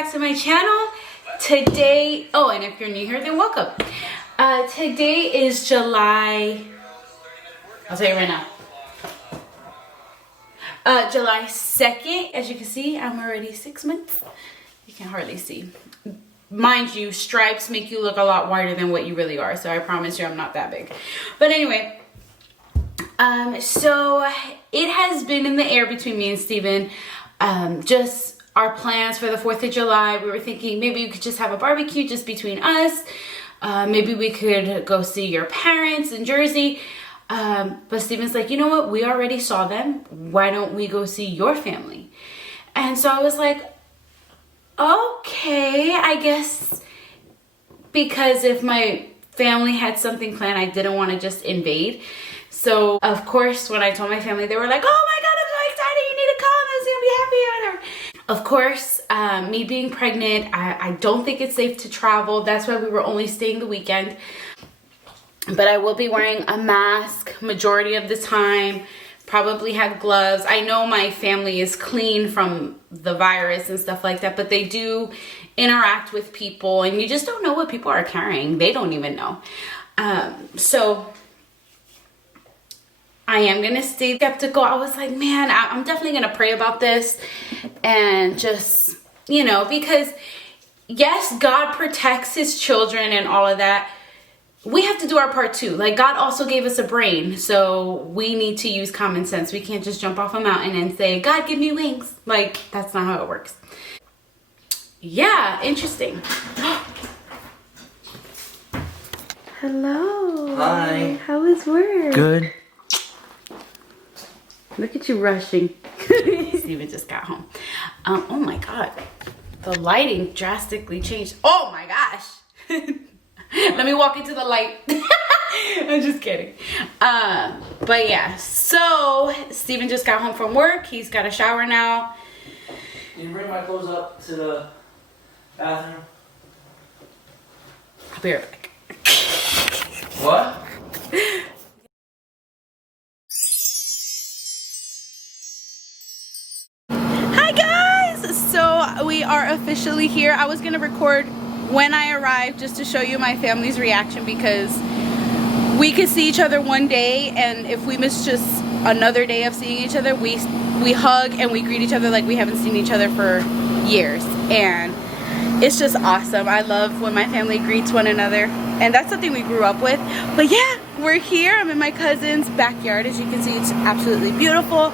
back to my channel. Today, oh, and if you're new here, then welcome. Today is July, I'll tell you right now. July 2nd. As you can see, I'm already 6 months. You can hardly see. Mind you, stripes make you look a lot wider than what you really are. So I promise you I'm not that big. But anyway, so it has been in the air between me and Steven. Just our plans for the 4th of July. We were thinking maybe we could just have a barbecue just between us. Maybe we could go see your parents in Jersey. But Steven's like, you know what? We already saw them. Why don't we go see your family? And so I was like, okay, I guess, because if my family had something planned, I didn't want to just invade. So of course, when I told my family, they were like, oh my God, I'm so excited. You need to come. It's going to be happy or whatever. Of course, me being pregnant, I don't think it's safe to travel. That's why we were only staying the weekend. But I will be wearing a mask majority of the time. Probably have gloves. I know my family is clean from the virus and stuff like that, but they do interact with people and you just don't know what people are carrying. They don't even know. So I am going to stay skeptical. I was like, man, I'm definitely going to pray about this and just, you know, because yes, God protects his children and all of that. We have to do our part too. Like, God also gave us a brain, so we need to use common sense. We can't just jump off a mountain and say, God, give me wings. Like, that's not how it works. Yeah, interesting. Hello. Hi. How was work? Good. Look at you rushing. Steven just got home. Oh my God. The lighting drastically changed. Oh my gosh. Let me walk into the light. I'm just kidding. But yeah, so Steven just got home from work. He's got a shower now. Can you bring my clothes up to the bathroom? I'll be right back. What? Hi guys! So we are officially here. I was gonna record when I arrived just to show you my family's reaction because we could see each other one day, and if we miss just another day of seeing each other, we hug and we greet each other like we haven't seen each other for years, and it's just awesome. I love when my family greets one another, and that's something we grew up with. But yeah, we're here. I'm in my cousin's backyard. As you can see, it's absolutely beautiful.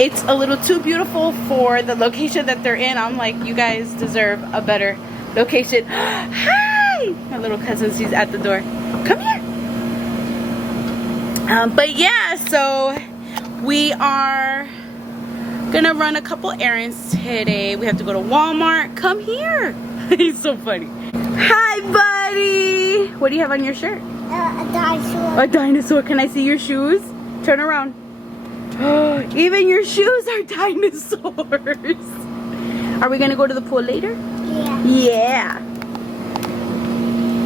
It's a little too beautiful for the location that they're in. I'm like, you guys deserve a better location. Hi! My little cousin, she's at the door. Come here. But yeah, so we are gonna run a couple errands today. We have to go to Walmart. Come here. He's so funny. Hi, buddy. What do you have on your shirt? A dinosaur. A dinosaur. Can I see your shoes? Turn around. Even your shoes are dinosaurs. Are we gonna go to the pool later? Yeah. Yeah.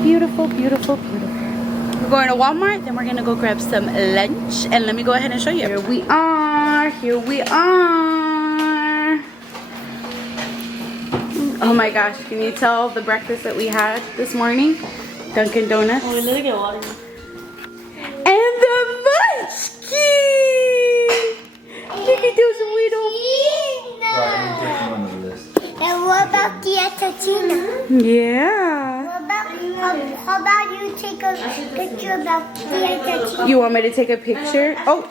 Beautiful, beautiful, beautiful. We're going to Walmart, then we're gonna go grab some lunch, and let me go ahead and show you. Here we are. Here we are. Oh my gosh, can you tell the breakfast that we had this morning? Dunkin' Donuts. Oh, let me get water. And the munchkin! Look at those little feet. Right, let me take them on the list. And what about the Atatina? Yeah. How about you take a picture about the Atatina? You want me to take a picture? Oh.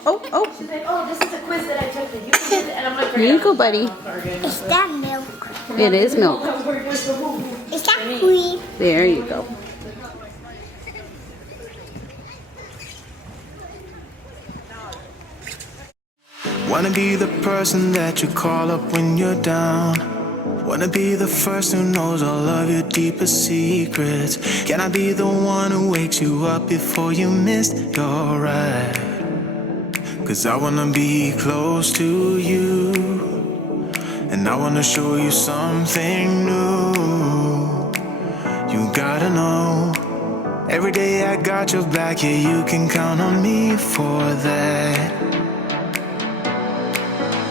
She's like, oh, this is a quiz that I took that you did, and I'm like, Here you go, buddy. Is that milk? It is milk. Is that cream? There you go. Wanna be the person that you call up when you're down. Wanna be the first who knows all of your deepest secrets. Can I be the one who wakes you up before you missed your ride? Cause I wanna be close to you, and I wanna show you something new. You gotta know, every day I got your back, yeah, you can count on me for that.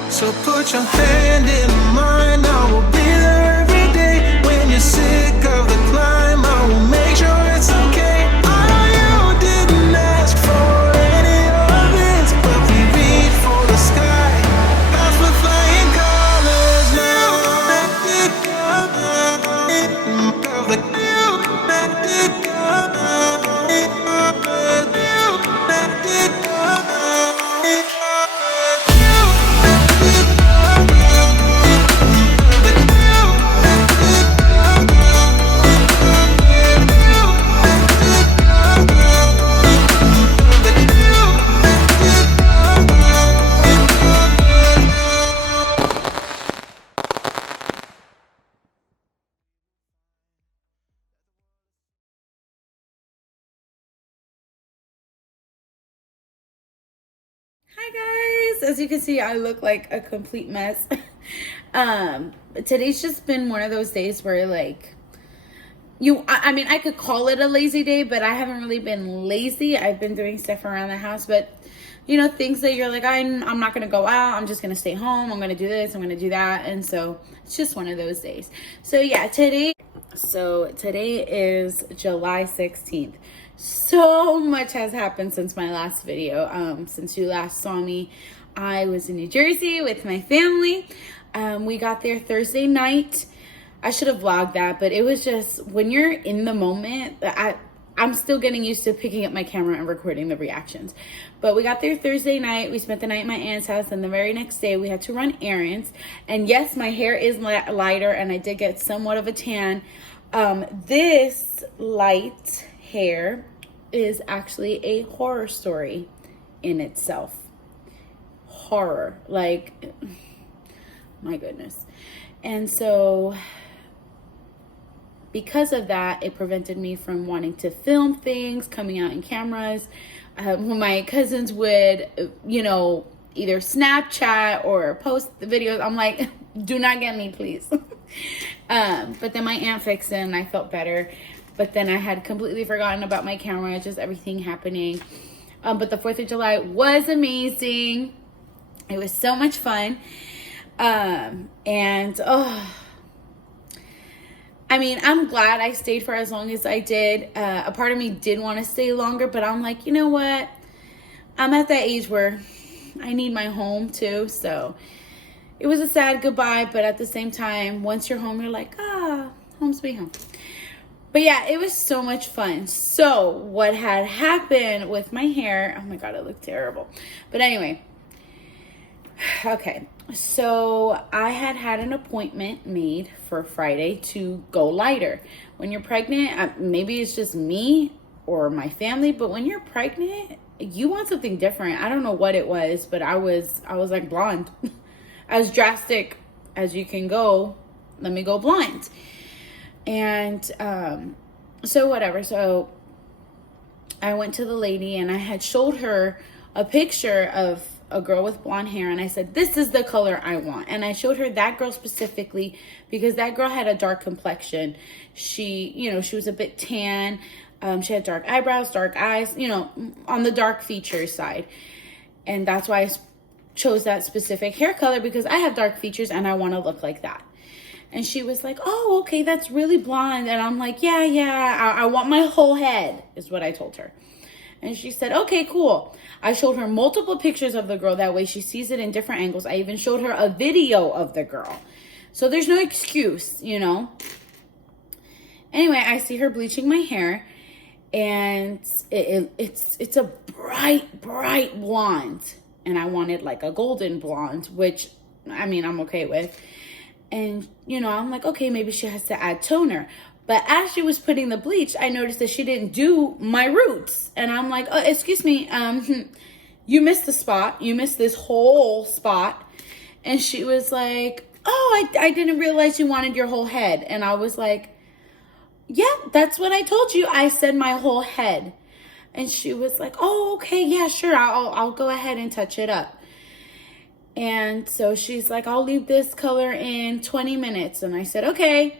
So put your hand in mine, I will be there every day. As you can see, I look like a complete mess. Today's just been one of those days where like I mean, I could call it a lazy day, but I haven't really been lazy. I've been doing stuff around the house, but you know, things that you're like, I'm not going to go out. I'm just going to stay home. I'm going to do this. I'm going to do that. And so it's just one of those days. So yeah, today is July 16th. So much has happened since my last video. Since you last saw me, I was in New Jersey with my family. We got there Thursday night. I should have vlogged that, but it was just, when you're in the moment, I'm still getting used to picking up my camera and recording the reactions. But we got there Thursday night. We spent the night at my aunt's house, and the very next day we had to run errands. And yes, my hair is lighter, and I did get somewhat of a tan. This light hair is actually a horror story in itself. Horror, like, my goodness. And so because of that, it prevented me from wanting to film things, coming out in cameras. When my cousins would, you know, either Snapchat or post the videos, I'm like, do not get me, please. But then my aunt fixed it and I felt better. But then I had completely forgotten about my camera, just everything happening. But the 4th of July was amazing. It was so much fun. I mean, I'm glad I stayed for as long as I did. A part of me did want to stay longer, but I'm like, you know what? I'm at that age where I need my home too. So it was a sad goodbye, but at the same time, once you're home, you're like, home sweet home. But yeah, it was so much fun. So what had happened with my hair, oh my God, it looked terrible. But anyway, okay. So I had an appointment made for Friday to go lighter. When you're pregnant, maybe it's just me or my family, but when you're pregnant, you want something different. I don't know what it was, but I was like blonde. As drastic as you can go, let me go blonde. And so whatever. So I went to the lady and I had showed her a picture of a girl with blonde hair, and I said, this is the color I want. And I showed her that girl specifically because that girl had a dark complexion. She, you know, she was a bit tan. She had dark eyebrows, dark eyes, you know, on the dark features side. And that's why I chose that specific hair color, because I have dark features and I want to look like that. And she was like, oh, okay, that's really blonde. And I'm like, yeah, I want my whole head, is what I told her. And she said, okay, cool. I showed her multiple pictures of the girl. That way she sees it in different angles. I even showed her a video of the girl. So there's no excuse, you know. Anyway, I see her bleaching my hair. And it's a bright blonde. And I wanted like a golden blonde, which, I mean, I'm okay with. And, you know, I'm like, okay, maybe she has to add toner. But as she was putting the bleach, I noticed that she didn't do my roots. And I'm like, oh, excuse me, you missed the spot. You missed this whole spot. And she was like, oh, I didn't realize you wanted your whole head. And I was like, yeah, that's what I told you. I said my whole head. And she was like, oh, okay, yeah, sure. I'll go ahead and touch it up. And so she's like, I'll leave this color in 20 minutes. And I said, okay.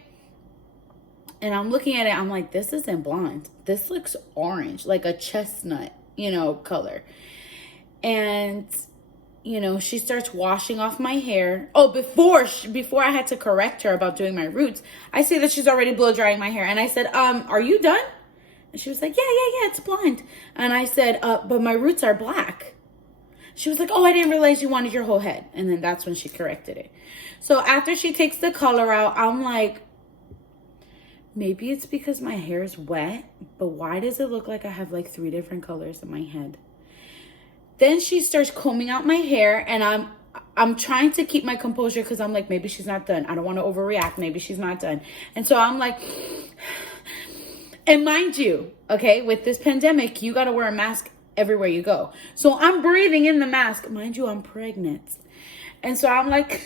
And I'm looking at it, I'm like, this isn't blonde. This looks orange, like a chestnut, you know, color. And, you know, she starts washing off my hair. Oh, before I had to correct her about doing my roots, I see that she's already blow drying my hair. And I said, are you done? And she was like, yeah, it's blonde. And I said, but my roots are black. She was like, oh, I didn't realize you wanted your whole head. And then that's when she corrected it. So after she takes the color out, I'm like, maybe it's because my hair is wet, but why does it look like I have like 3 different colors in my head? Then she starts combing out my hair, and I'm trying to keep my composure because I'm like, maybe she's not done. I don't want to overreact. Maybe she's not done. And so I'm like, and mind you, okay, with this pandemic, you got to wear a mask everywhere you go. So I'm breathing in the mask. Mind you, I'm pregnant. And so I'm like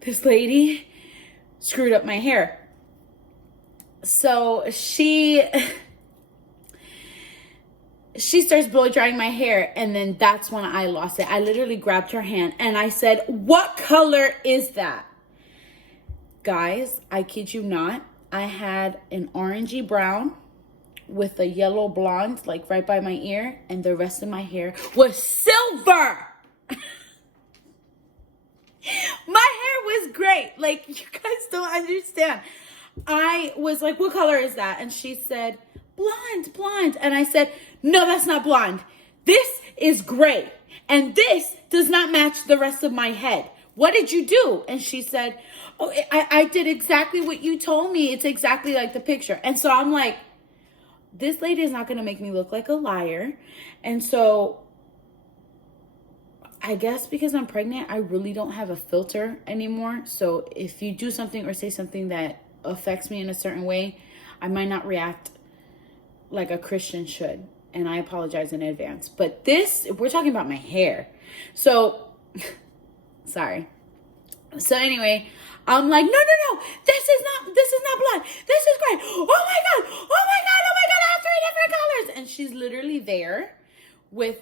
this lady screwed up my hair. So she she starts blow drying my hair, and then that's when I lost it. I literally grabbed her hand and I said, "What color is that?" Guys, I kid you not, I had an orangey brown with a yellow blonde, like right by my ear, and the rest of my hair was silver. My hair was great. Like, you guys don't understand. I was like, "What color is that?" And she said, blonde. And I said, "No, that's not blonde. This is gray. And this does not match the rest of my head. What did you do?" And she said, "Oh, I did exactly what you told me. It's exactly like the picture." And so I'm like, this lady is not going to make me look like a liar. And so I guess because I'm pregnant, I really don't have a filter anymore. So if you do something or say something that affects me in a certain way, I might not react like a Christian should. And I apologize in advance. But this, we're talking about my hair. So, sorry. So anyway, I'm like, no, this is not blood. This is gray. Oh my God, I have 3 different colors. And she's literally there with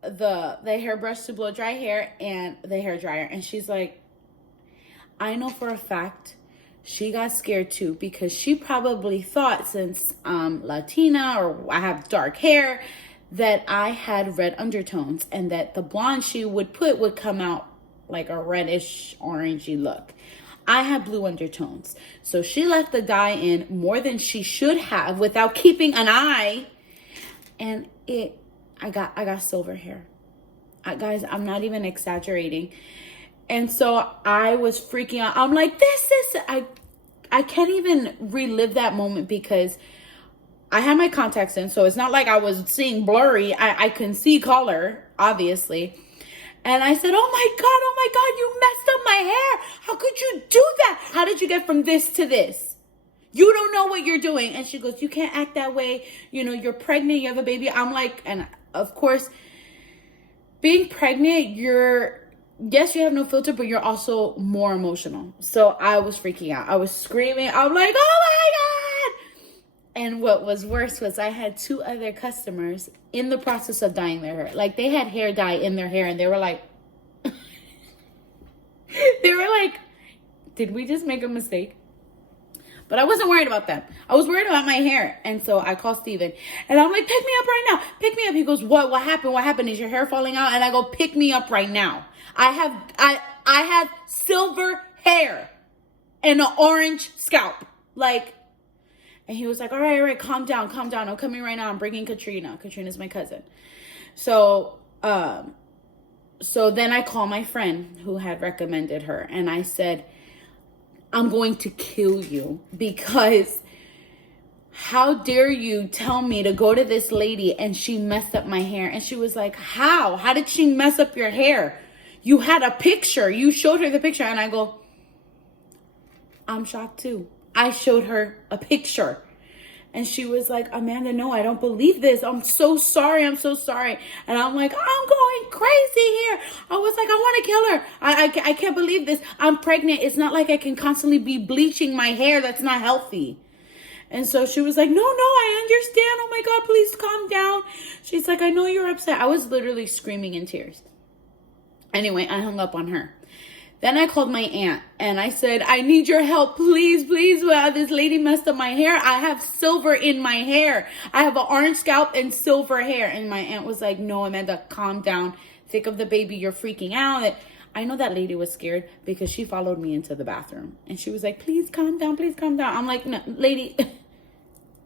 the hairbrush to blow dry hair and the hair dryer. And she's like, I know for a fact she got scared too, because she probably thought, since I'm Latina or I have dark hair, that I had red undertones and that the blonde she would put would come out like a reddish orangey look. I have blue undertones. So she left the dye in more than she should have without keeping an eye. And I got silver hair. Guys, I'm not even exaggerating. And so I was freaking out. I'm like, I can't even relive that moment because I had my contacts in. So it's not like I was seeing blurry. I can see color, obviously. And I said, oh my God, you messed up my hair. How could you do that? How did you get from this to this? You don't know what you're doing. And she goes, you can't act that way. You know, you're pregnant, you have a baby. I'm like, and of course, being pregnant, yes, you have no filter, but you're also more emotional. So I was freaking out. I was screaming. I'm like, oh my God. And what was worse was I had 2 other customers in the process of dyeing their hair. Like, they had hair dye in their hair, and they were like, did we just make a mistake? But I wasn't worried about them. I was worried about my hair. And so I called Steven. And I'm like, pick me up right now. Pick me up. He goes, what? What happened? What happened? Is your hair falling out? And I go, pick me up right now. I have silver hair and an orange scalp. Like, and he was like, all right, calm down. I'm coming right now. I'm bringing Katrina. Katrina's my cousin. So then I call my friend who had recommended her. And I said, I'm going to kill you, because how dare you tell me to go to this lady and she messed up my hair? And she was like, how? How did she mess up your hair? You had a picture. You showed her the picture. And I go, I'm shocked too. I showed her a picture. And she was like, Amanda, no, I don't believe this. I'm so sorry. And I'm like, I'm going crazy here. I was like, I want to kill her. I can't believe this. I'm pregnant. It's not like I can constantly be bleaching my hair. That's not healthy. And so she was like, no, I understand. Oh my God, please calm down. She's like, I know you're upset. I was literally screaming in tears. Anyway, I hung up on her. Then I called my aunt and I said, I need your help, please. Well, this lady messed up my hair. I have silver in my hair. I have an orange scalp and silver hair. And my aunt was like, no, Amanda, calm down. Think of the baby. You're freaking out. I know that lady was scared because she followed me into the bathroom. And she was like, please calm down. I'm like, no, lady,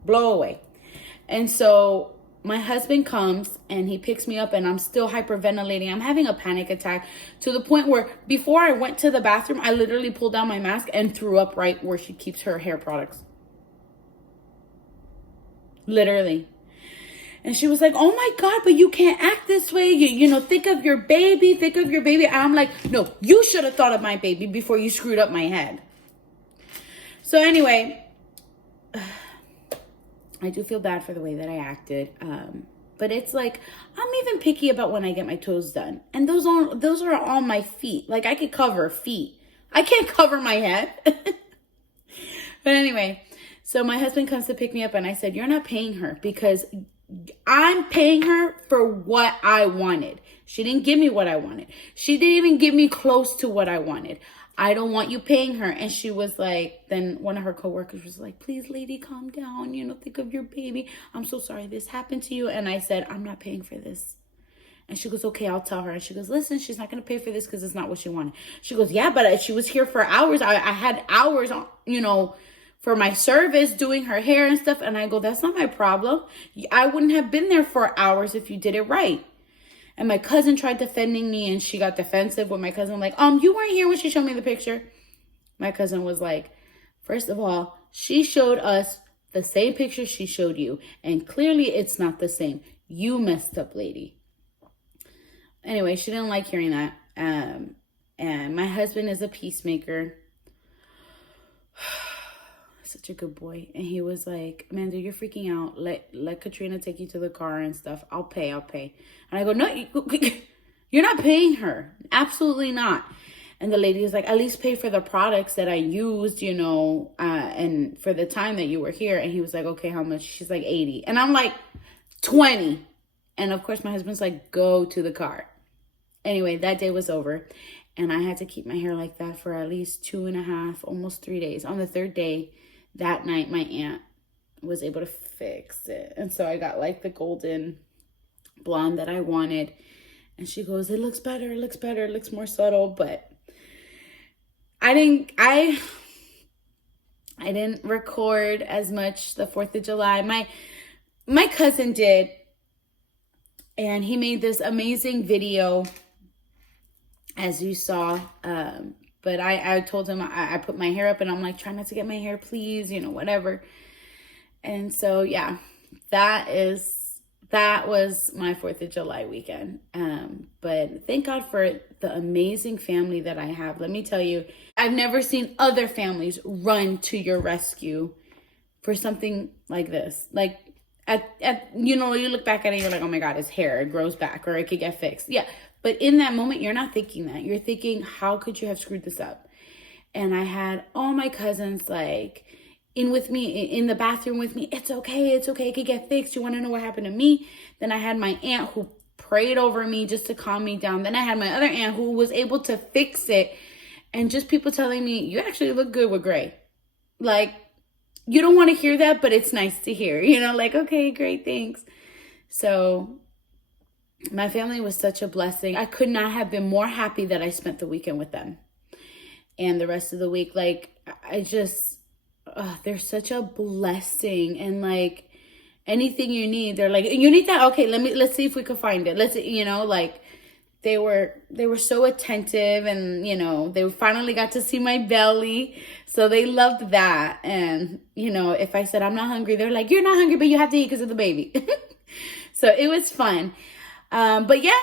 blow away. And so my husband comes and he picks me up and I'm still hyperventilating. I'm having a panic attack to the point where before I went to the bathroom, I literally pulled down my mask and threw up right where she keeps her hair products. Literally. And she was like, oh my God, but you can't act this way. You know, think of your baby. And I'm like, no, you should have thought of my baby before you screwed up my head. So anyway, I do feel bad for the way that I acted. But it's like, I'm even picky about when I get my toes done. And those are all my feet. Like, I could cover feet. I can't cover my head. But anyway, so my husband comes to pick me up and I said, you're not paying her because I'm paying her for what I wanted. She didn't give me what I wanted. She didn't even give me close to what I wanted. I don't want you paying her. And she was like, then one of her coworkers was like, please, lady, calm down. You know, think of your baby. I'm so sorry this happened to you. And I said, I'm not paying for this. And she goes, okay, I'll tell her. And she goes, listen, she's not going to pay for this because it's not what she wanted. She goes, yeah, but she was here for hours. I had hours, you know, for my service doing her hair and stuff. And I go, that's not my problem. I wouldn't have been there for hours if you did it right. And my cousin tried defending me, and she got defensive with my cousin. Like, you weren't here when she showed me the picture. My cousin was like, first of all, she showed us the same picture she showed you. And clearly it's not the same. You messed up, lady. Anyway, she didn't like hearing that. And my husband is a peacemaker. Such a good boy. And he was like, Amanda, you're freaking out. Let Katrina take you to the car and stuff. I'll pay. And I go, no, you're not paying her. Absolutely not. And the lady is like, at least pay for the products that I used, you know, and for the time that you were here. And he was like, okay, how much? She's like, 80. And I'm like, 20. And of course, my husband's like, go to the car. Anyway, that day was over. And I had to keep my hair like that for at least 2.5, almost 3 days. On the third day, that night, my aunt was able to fix it. And so I got like the golden blonde that I wanted. And she goes, it looks better. It looks more subtle. But I didn't record as much the 4th of July. My cousin did. And he made this amazing video, as you saw. But I told him I put my hair up, and I'm like, try not to get my hair, please, you know, whatever. And so, yeah, that was my 4th of July weekend. But thank God for the amazing family that I have. Let me tell you, I've never seen other families run to your rescue for something like this. Like, you know, you look back at it, you're like, oh my God, it's hair, it grows back, or it could get fixed. Yeah. But in that moment, you're not thinking that. You're thinking, how could you have screwed this up? And I had all my cousins like in with me, in the bathroom with me. It's okay. It could get fixed. You want to know what happened to me? Then I had my aunt who prayed over me just to calm me down. Then I had my other aunt who was able to fix it. And just people telling me, you actually look good with gray. Like, you don't want to hear that, but it's nice to hear. You know, like, okay, great, thanks. So my family was such a blessing. I could not have been more happy that I spent the weekend with them. And the rest of the week, like, I just, they're such a blessing. And like, anything you need, they're like, you need that? Okay, let's see if we can find it. Let's, you know, like, they were so attentive. And, you know, they finally got to see my belly. So they loved that. And, you know, if I said I'm not hungry, they're like, you're not hungry, but you have to eat because of the baby. So it was fun. But yeah,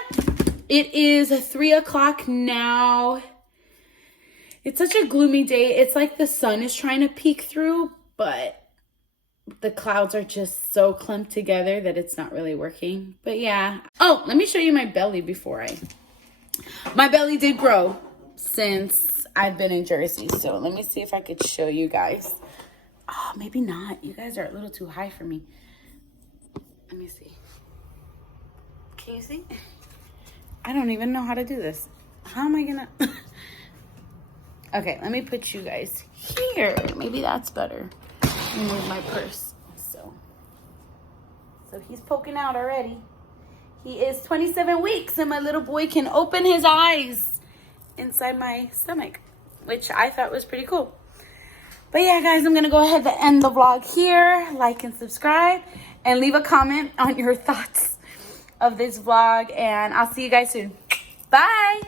it is 3:00 now. It's such a gloomy day. It's like the sun is trying to peek through, but the clouds are just so clumped together that it's not really working. But yeah. Oh, let me show you my belly my belly did grow since I've been in Jersey. So let me see if I could show you guys. Oh, maybe not. You guys are a little too high for me. Let me see. Can you see? I don't even know how to do this. How am I gonna... Okay, let me put you guys here. Maybe that's better. Move my purse. So he's poking out already. He is 27 weeks, and my little boy can open his eyes inside my stomach, which I thought was pretty cool. But yeah, guys, I'm gonna go ahead and end the vlog here. Like and subscribe, and leave a comment on your thoughts of this vlog, and I'll see you guys soon. Bye.